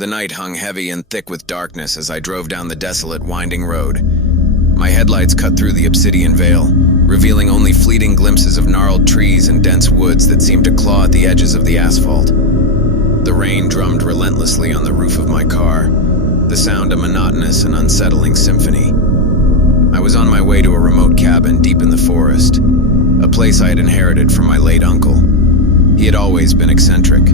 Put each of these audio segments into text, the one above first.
The night hung heavy and thick with darkness as I drove down the desolate, winding road. My headlights cut through the obsidian veil, revealing only fleeting glimpses of gnarled trees and dense woods that seemed to claw at the edges of the asphalt. The rain drummed relentlessly on the roof of my car, the sound a monotonous and unsettling symphony. I was on my way to a remote cabin deep in the forest, a place I had inherited from my late uncle. He had always been eccentric,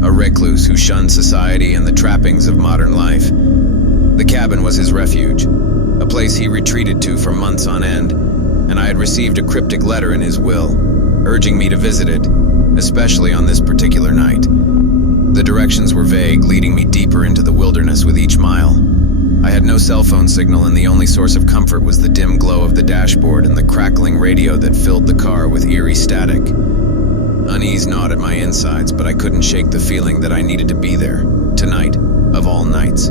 a recluse who shunned society and the trappings of modern life. The cabin was his refuge, a place he retreated to for months on end, and I had received a cryptic letter in his will, urging me to visit it, especially on this particular night. The directions were vague, leading me deeper into the wilderness with each mile. I had no cell phone signal, and the only source of comfort was the dim glow of the dashboard and the crackling radio that filled the car with eerie static. Unease gnawed at my insides, but I couldn't shake the feeling that I needed to be there, tonight, of all nights.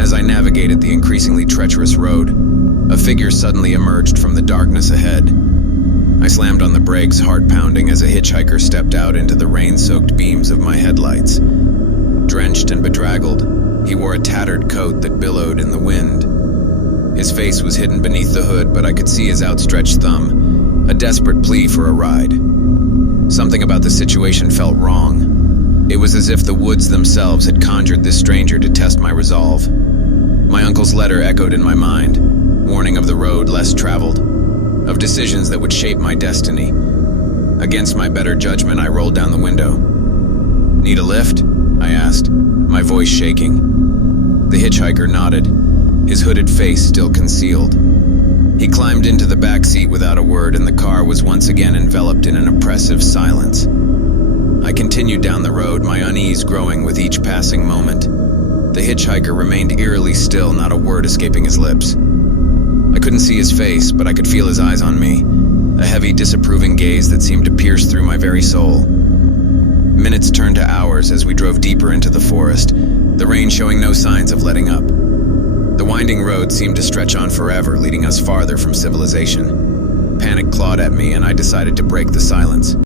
As I navigated the increasingly treacherous road, a figure suddenly emerged from the darkness ahead. I slammed on the brakes, heart pounding, as a hitchhiker stepped out into the rain-soaked beams of my headlights. Drenched and bedraggled, he wore a tattered coat that billowed in the wind. His face was hidden beneath the hood, but I could see his outstretched thumb, a desperate plea for a ride. Something about the situation felt wrong. It was as if the woods themselves had conjured this stranger to test my resolve. My uncle's letter echoed in my mind, warning of the road less traveled, of decisions that would shape my destiny. Against my better judgment, I rolled down the window. "Need a lift?" I asked, my voice shaking. The hitchhiker nodded, his hooded face still concealed. He climbed into the back seat without a word, and the car was once again enveloped in an oppressive silence. I continued down the road, my unease growing with each passing moment. The hitchhiker remained eerily still, not a word escaping his lips. I couldn't see his face, but I could feel his eyes on me, a heavy, disapproving gaze that seemed to pierce through my very soul. Minutes turned to hours as we drove deeper into the forest, the rain showing no signs of letting up. The winding road seemed to stretch on forever, leading us farther from civilization. Panic clawed at me, and I decided to break the silence.